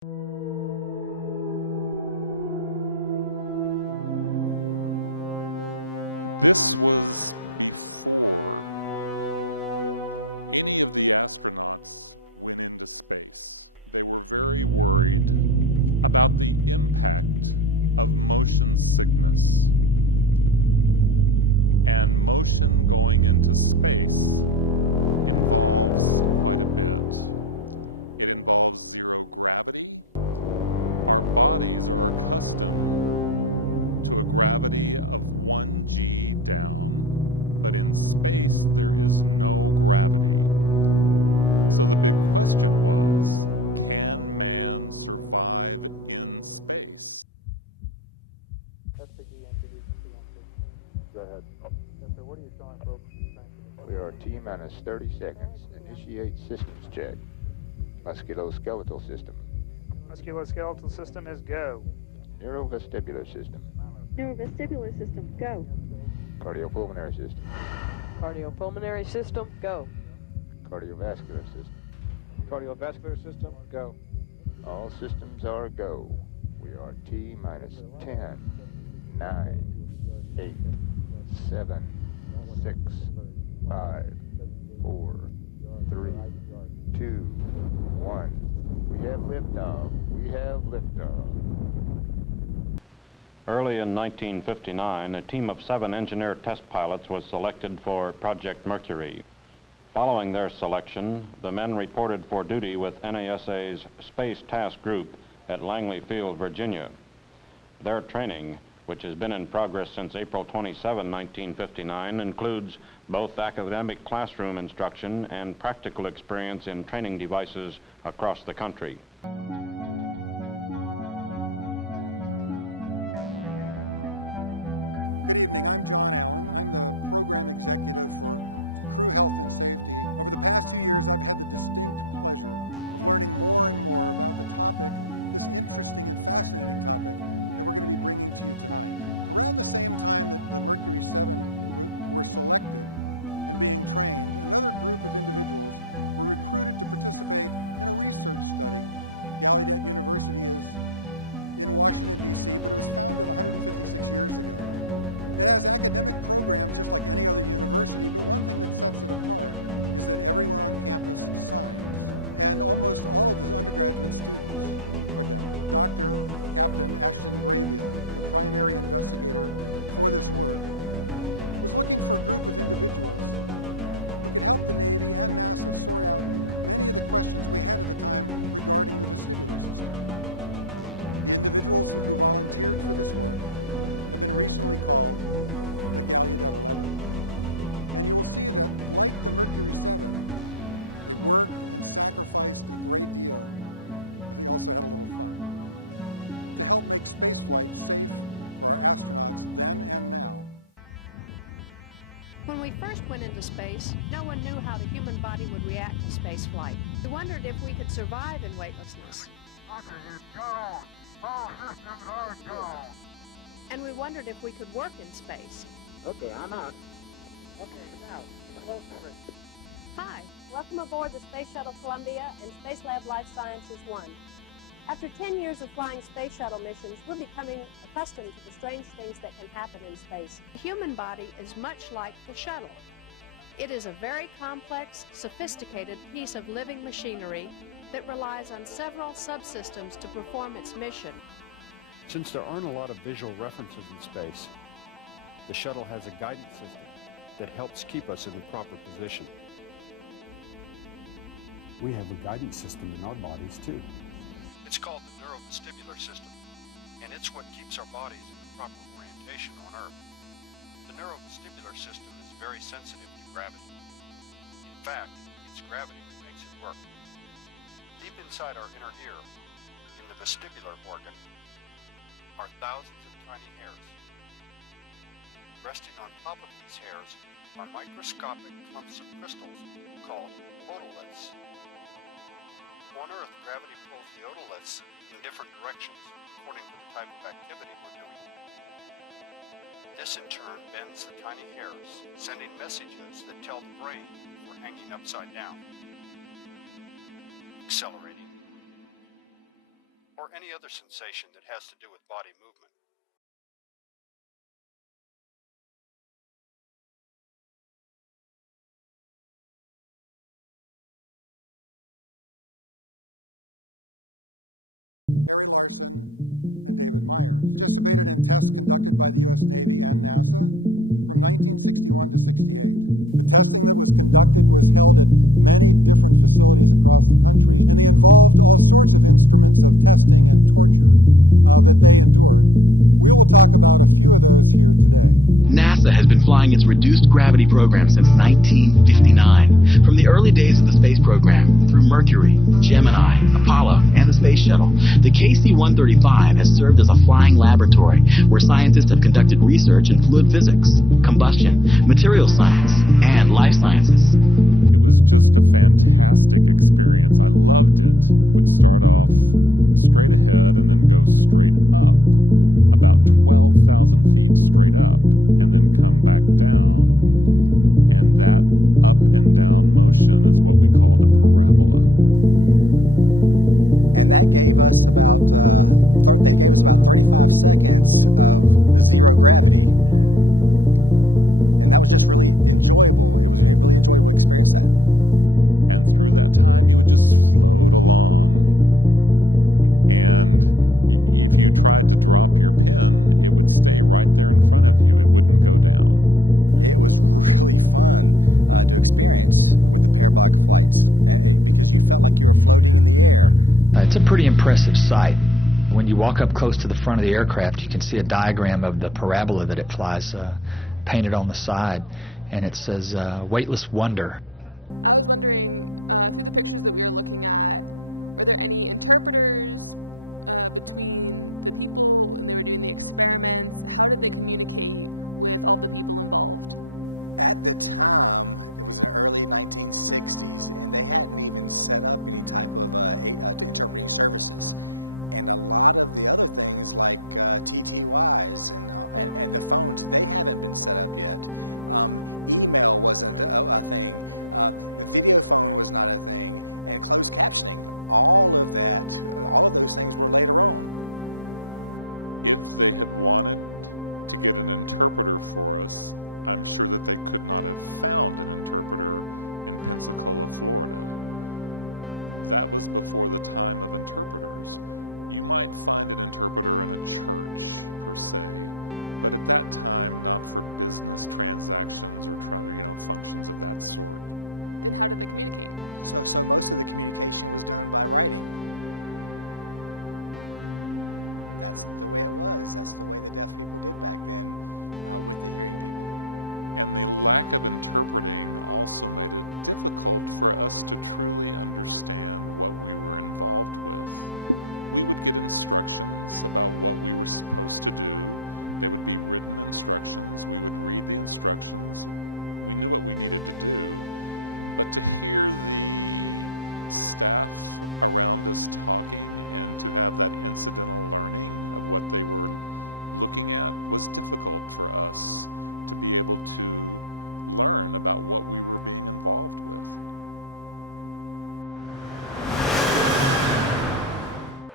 Go ahead. Yes, sir. What are you showing, folks? We are T-minus 30 seconds. Initiate systems check. Musculoskeletal system. Musculoskeletal system is go. Neurovestibular system. Neurovestibular system, go. Cardiopulmonary system. Cardiopulmonary system, go. Cardiovascular system. Cardiovascular system, go. All systems are go. We are T-minus 10, 9, 8, 7, 6, 5, 4, 3, 2, 1. We have liftoff. We have liftoff. Early in 1959, a team of 7 engineer test pilots was selected for Project Mercury. Following their selection, the men reported for duty with NASA's Space Task Group at Langley Field, Virginia. Their training, which has been in progress since April 27, 1959, includes both academic classroom instruction and practical experience in training devices across the country. When we first went into space, no one knew how the human body would react to space flight. We wondered if we could survive in weightlessness. And we wondered if we could work in space. Okay, I'm out. Okay, now, Hi, welcome aboard the Space Shuttle Columbia and Space Lab Life Sciences 1. After 10 years of flying space shuttle missions, we're becoming accustomed to the strange things that can happen in space. The human body is much like the shuttle. It is a very complex, sophisticated piece of living machinery that relies on several subsystems to perform its mission. Since there aren't a lot of visual references in space, the shuttle has a guidance system that helps keep us in the proper position. We have a guidance system in our bodies too. It's called the neurovestibular system, and it's what keeps our bodies in the proper orientation on Earth. The neurovestibular system is very sensitive to gravity. In fact, it's gravity that makes it work. Deep inside our inner ear, in the vestibular organ, are thousands of tiny hairs. Resting on top of these hairs are microscopic clumps of crystals called otoliths. On Earth, gravity pulls the otoliths in different directions according to the type of activity we're doing. This in turn bends the tiny hairs, sending messages that tell the brain we're hanging upside down. Accelerating. or any other sensation that has to do with body movement. NASA has been flying its reduced gravity program since 1959. From the early days of the space program, through Mercury, Gemini, Apollo, and the Space Shuttle, the KC-135 has served as a flying laboratory where scientists have conducted research in fluid physics, combustion, material science, and life sciences. It's a pretty impressive sight. When you walk up close to the front of the aircraft, you can see a diagram of the parabola that it flies painted on the side, and it says weightless wonder.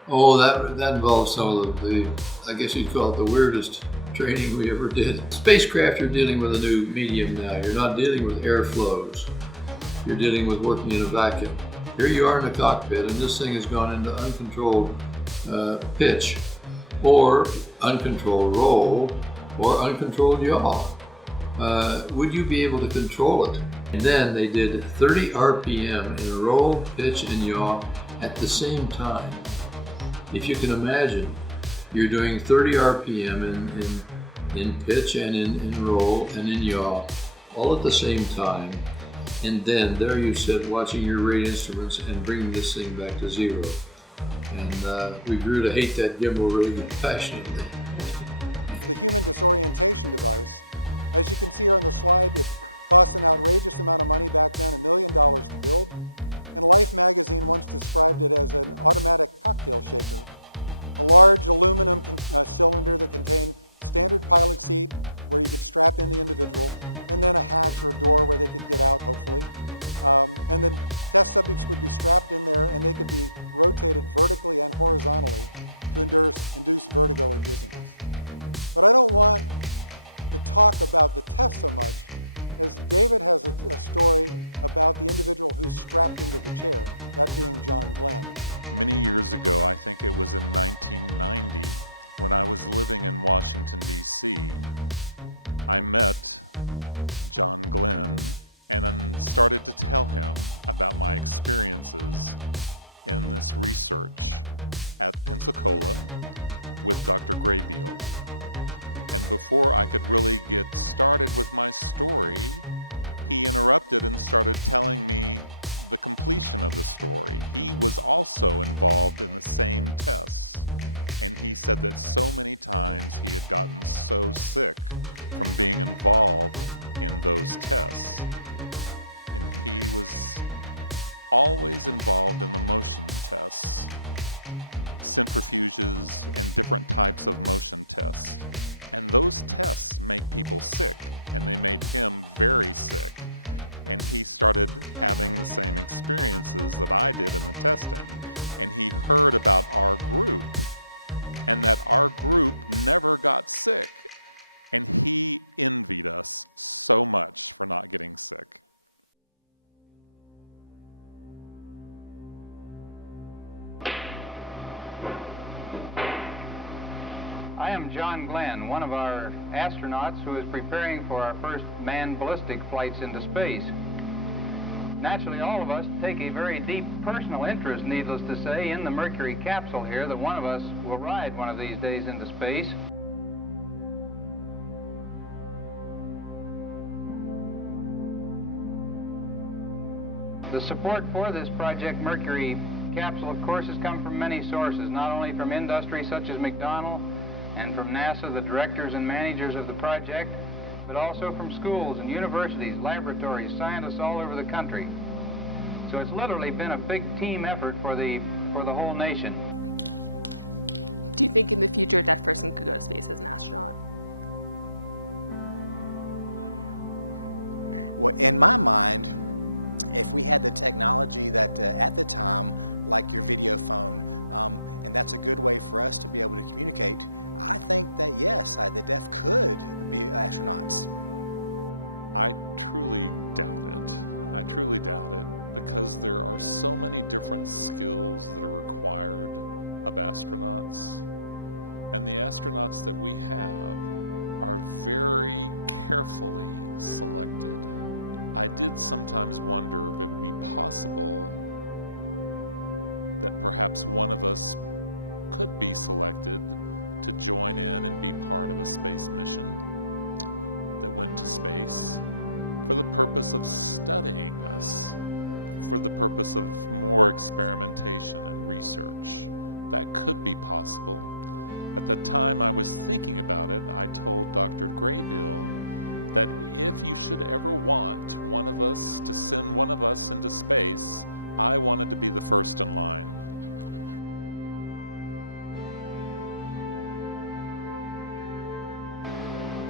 Oh, that involves some of the, I guess you'd call it the weirdest training we ever did. Spacecraft, you're dealing with a new medium now. You're not dealing with airflows. You're dealing with working in a vacuum. Here you are in the cockpit, and this thing has gone into uncontrolled pitch, or uncontrolled roll, or uncontrolled yaw. Would you be able to control it? And then they did 30 RPM in roll, pitch, and yaw at the same time. If you can imagine, you're doing 30 RPM in pitch and in roll and in yaw, all at the same time. And then there you sit watching your rate instruments and bringing this thing back to zero. And we grew to hate that gimbal really passionately. I am John Glenn, one of our astronauts who is preparing for our first manned ballistic flights into space. Naturally, all of us take a very deep personal interest, needless to say, in the Mercury capsule here, that one of us will ride one of these days into space. The support for this Project Mercury capsule, of course, has come from many sources, not only from industry such as McDonnell and from NASA, the directors and managers of the project, but also from schools and universities, laboratories, scientists all over the country. So it's literally been a big team effort for the whole nation.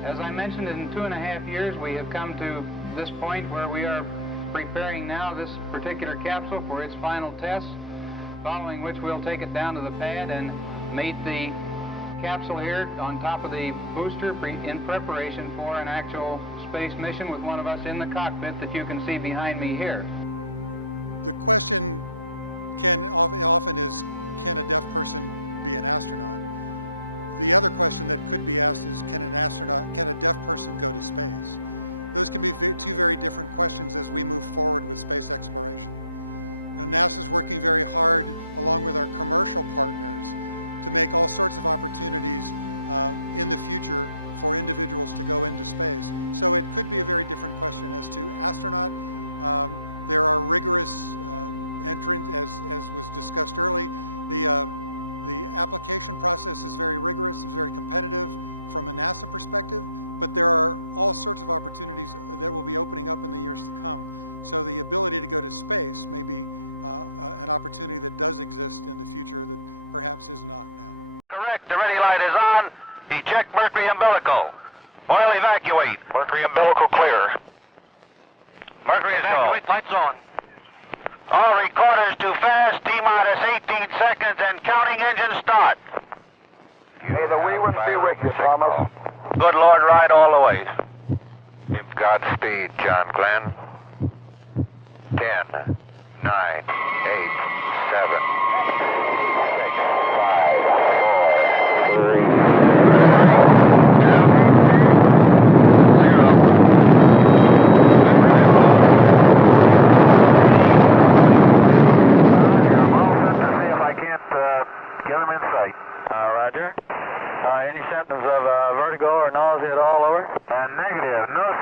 As I mentioned, in 2.5 years, we have come to this point where we are preparing now this particular capsule for its final tests, following which we'll take it down to the pad and mate the capsule here on top of the booster in preparation for an actual space mission with one of us in the cockpit that you can see behind me here. Correct. The ready light is on. Eject Mercury umbilical. Oil evacuate. Mercury umbilical clear. Mercury evacuate. Lights on. All recorders too fast. T-minus 18 seconds and counting engine start. May the wee ones be with you, Thomas. Good Lord, ride all the way. You've got speed, John Glenn. 10, 9, 8, 7, 6, 5, 4, 3. Any symptoms of vertigo or nausea at all over? Negative. No